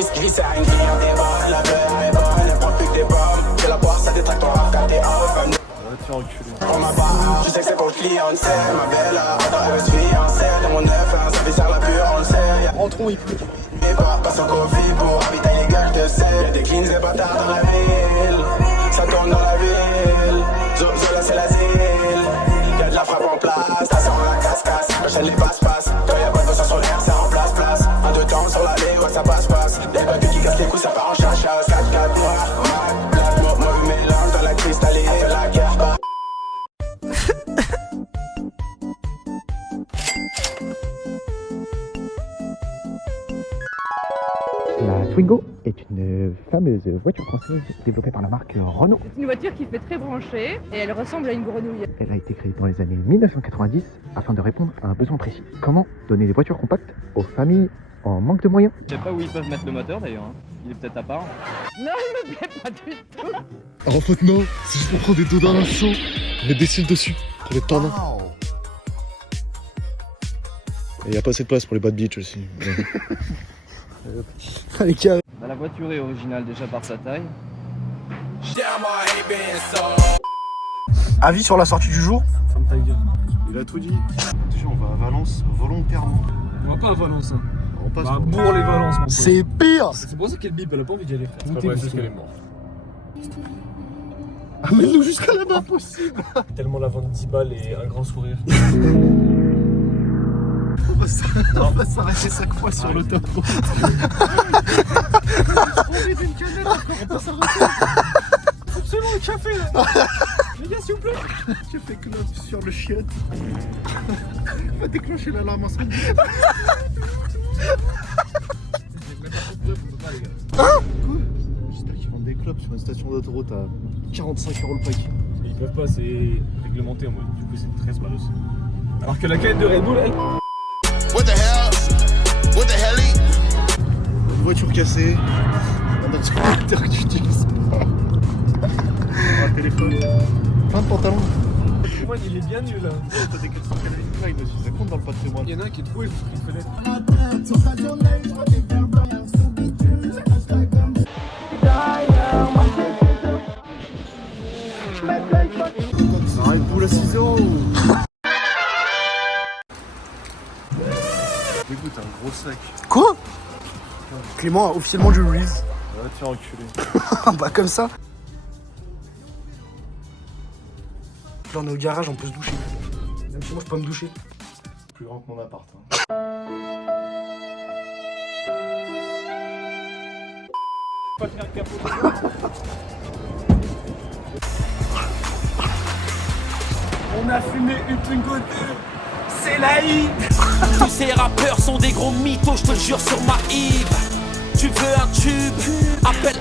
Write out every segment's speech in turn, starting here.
glisse à une cliente est bonne, la bière est bonne, elle prend plus que des pommes. Fais la boire, ça détraque ton rap quand t'es off. On m'a pas, je sais que c'est pour le client, on le sait. Ma belle, attends, elle veut se fiancer. Dans mon 9, ça fait serre la pure, on le sait. Rentrons, il pleut. Et passe au coffee pour ravitailler les gars, je te sais. Y'a des cleans, des bâtards dans la ville. Ça tourne dans la ville. Zola, c'est l'asile. Y'a de la frappe en place, ça sent la casse-casse. J'enchaîne les passe-passe. Quand y'a pas de besoin sur l'air, ça remplace place. En deux temps sur l'allée, ouais, ça passe-passe. Des bugs qui cassent les coups, ça part en chasse-chasse. 4-4 noirs, black, moi, vu mes langues dans la cristalline. Elle fait la guerre, bah. La Twingo est une fameuse voiture française développée par la marque Renault. C'est une voiture qui fait très branchée et elle ressemble à une grenouille. Elle a été créée dans les années 1990 afin de répondre à un besoin précis. Comment donner des voitures compactes aux familles en manque de moyens? Je sais pas où ils peuvent mettre le moteur d'ailleurs, hein. Il est peut-être à part. Non, il me plaît pas du tout. Alors en fait non, c'est juste pour prendre des dos dans la chaud, mettre des cils dessus, pour les tendres. Et y a pas assez de place pour les bad bitch aussi. Allez, carré. Bah, la voiture est originale déjà par sa taille. Avis sur la sortie du jour? Ferme ta gueule. Il a tout dit. Déjà on va à Valence volontairement. On va pas à Valence, hein. On passe Bah, bourre les Valence, mon pote. C'est pire. C'est pour ça qu'elle bip, elle a pas envie d'y aller, frère. C'est pas vrai, juste qu'elle est morte. Amène-nous jusqu'à là-bas. Impossible. Tellement la vente 10 balles et un grand sourire. On va s'arrêter 5 fois sur l'autoroute. On met une canette encore, on peut s'arrêter. Absolument le café là. Les gars, s'il vous plaît. J'ai fait clope sur le chiotte. On va déclencher l'alarme incendie. Hein? Quoi? J'espère qu'ils vendent des clopes sur une station d'autoroute à 45 € le pack. Ils peuvent pas, c'est réglementé en mode. Du coup, c'est 13 balles aussi. Alors que la canette de Red Bull, elle. What the hell? What the hell? Une voiture cassée. Un ordinateur que tu utilises pas. Un téléphone. Plein de pantalons. Le patrimoine, il est bien nul là. T'as des 400 Calvin Klein aussi, ça compte dans le patrimoine. Il y en a un qui est trouvé sur une fenêtre. Red Bull à 6 € ou... Écoute, un gros sac. Quoi? Clément a officiellement du release. Va te faire enculer. Bah comme ça. Là on est au garage, on peut se doucher. Même si moi je peux pas me doucher. Plus grand que mon appart. Hein. Pas faire un capot. On a fumé une Twingo 2. C'est la hit. Tous ces rappeurs sont des gros mythos, je te le jure sur ma Yves. Tu veux un tube, appelle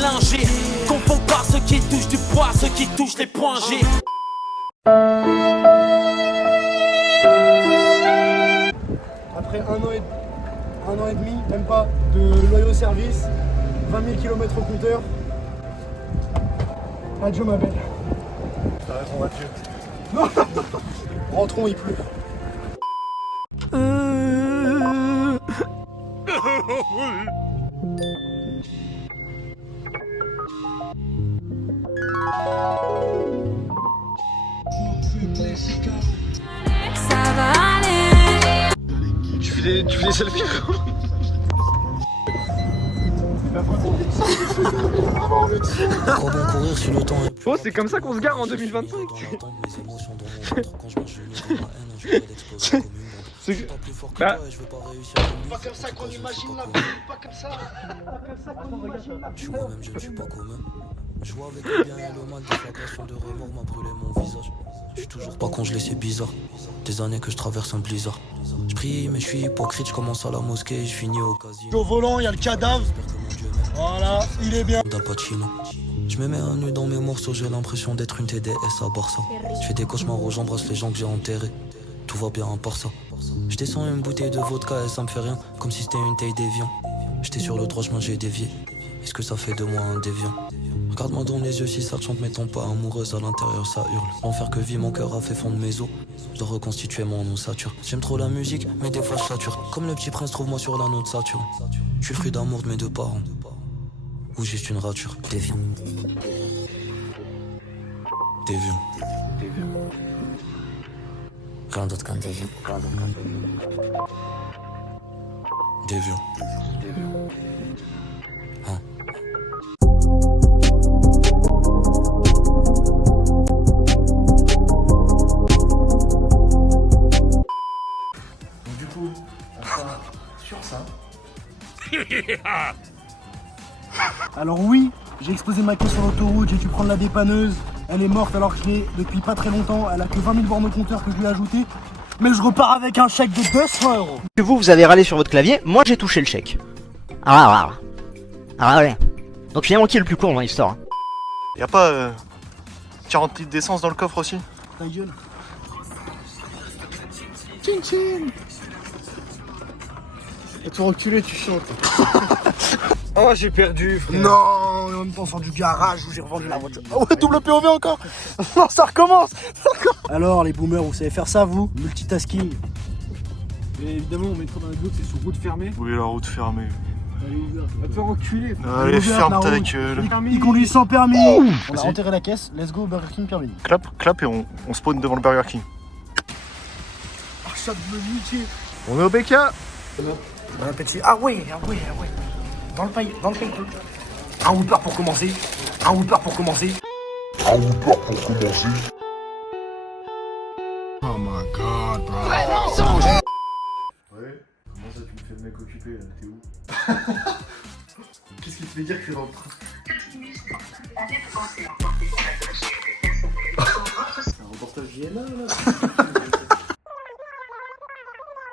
l'ingé. Confonds pas ceux qui touchent du poids, ceux qui touchent les points G. Après un an et demi, même pas, de loyaux service, 20 000 km au compteur. Adieu ma belle. T'as raison, adieu. Non. Rentrons, il pleut. Ça va aller. Tu fais des selfies, gros. Oh, c'est comme ça qu'on se gare en 2025. Bah. Pas comme ça qu'on imagine la vie, pas comme ça. Pas comme ça qu'on imagine la vie. Je suis pas commun. Je vois avec le bien et le mal, des flagration de remords m'a brûlé mon visage. Je suis toujours pas congelé, c'est bizarre. Des années que je traverse un blizzard. Je prie, mais je suis hypocrite, je commence à la mosquée, je finis au casino. Au volant, il y a le cadavre. Voilà, il est bien. D'Al Pacino. Je me mets un nu dans mes morceaux, j'ai l'impression d'être une TDS à Barça. Je fais des cauchemars où j'embrasse les gens que j'ai enterrés. Tout va bien à part ça. Je descends une bouteille de vodka et ça me fait rien, comme si c'était une taille d'évian. J'étais sur le droit chemin, j'ai dévié. Est-ce que ça fait de moi un déviant? Regarde-moi dans les yeux si ça te chante, mais ton pas amoureuse à l'intérieur ça hurle. L'enfer que vit mon cœur a fait fondre mes os. Je dois reconstituer mon ossature. J'aime trop la musique, mais des fois je sature. Comme le petit prince, trouve-moi sur la note Saturne. Je suis le fruit d'amour de mes deux parents. Ou juste une rature. Déviant. Déviant. Rien d'autre qu'un déviant. Déviant. Hein. Donc du coup, on part sur ça. Alors oui, j'ai explosé ma caisse sur l'autoroute, j'ai dû prendre la dépanneuse. Elle est morte alors que je l'ai depuis pas très longtemps. Elle a que 20 000 bornes au compteur que je lui ai ajouté. Mais je repars avec un chèque de 200 €. Que vous avez râlé sur votre clavier, moi j'ai touché le chèque. Ah ouais. Donc finalement qui est le plus con dans l'histoire? Y'a pas 40 litres d'essence dans le coffre aussi? Ta gueule. Chin chin. Et toi reculé, tu chantes. Oh, j'ai perdu, frère. Non, en même temps, on sort du garage où j'ai revendu la voiture. Oh ouais, double POV encore. Non, ça recommence. Alors, les boomers, vous savez faire ça, vous? Multitasking. Et évidemment, on mettra dans la vidéo que c'est sur route fermée. Oui, la route fermée. Elle est ouverte. Va te faire enculer, frère. Allez, ferme ta gueule. Il conduit sans permis. On a enterré la caisse, let's go, Burger King permis. Clap et on spawn devant le Burger King. Ah, ça me niquer. On est au BK. Un petit. Ah ouais. Dans le paille. Un Whopper pour commencer. Ouais, comment ça tu me fais le mec occupé là, t'es où? Qu'est-ce qui te fait dire que tu rentres? C'est un reportage JNA là.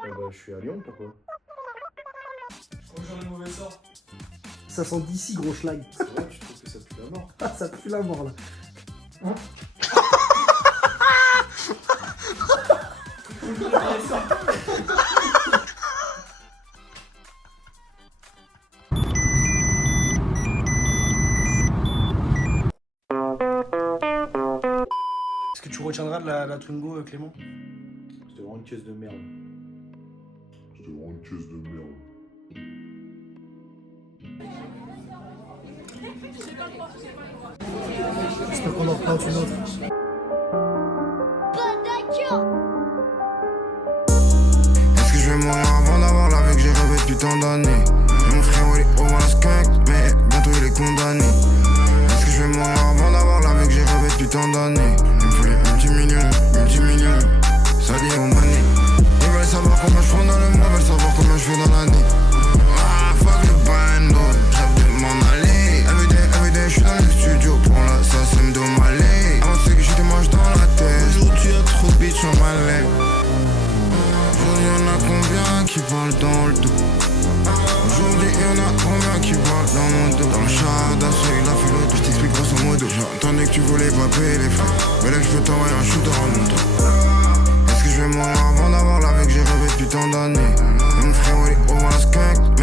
Ah bah je suis à Lyon, pourquoi? J'en ai mauvais sort. Ça sent d'ici, gros schlag. C'est vrai, tu trouves que ça pue la mort? Ah, ça pue la mort là. Hein? Est-ce que tu retiendras de la Twingo, Clément? C'était vraiment une caisse de merde. J'espère qu'on en reprend une autre. Est-ce que je vais mourir avant d'avoir la vie que j'ai rêvé depuis tant d'années? Mon frère il est au moins skunk, mais bientôt il est condamné. Est-ce que je vais mourir avant d'avoir la vie que j'ai rêvé depuis tant d'années? Il me fallait un petit million, ça dit au mané. Ils veulent savoir combien je prends dans le mois, veulent savoir combien je fais dans l'année. Ah fuck le bando, j'rêve de m'en aller. Everyday, j'suis dans le studio pour l'assassin de Malé. Avant c'est que j'étais moche dans la tête. Aujourd'hui y'a trop de bitch en malais. Aujourd'hui y'en a combien qui parlent dans le dos? Aujourd'hui y'en a combien qui parlent dans mon dos? Dans le char d'assaut il a fait l'autre, je t'explique grosso modo. J'entendais que tu voulais pas payer les frais, mais là j'peux t'envoyer un shooter en moto. Est-ce que je vais mourir avant d'avoir la vie que j'ai rêvé depuis tant d'années? Mon frère il est au moins skunk,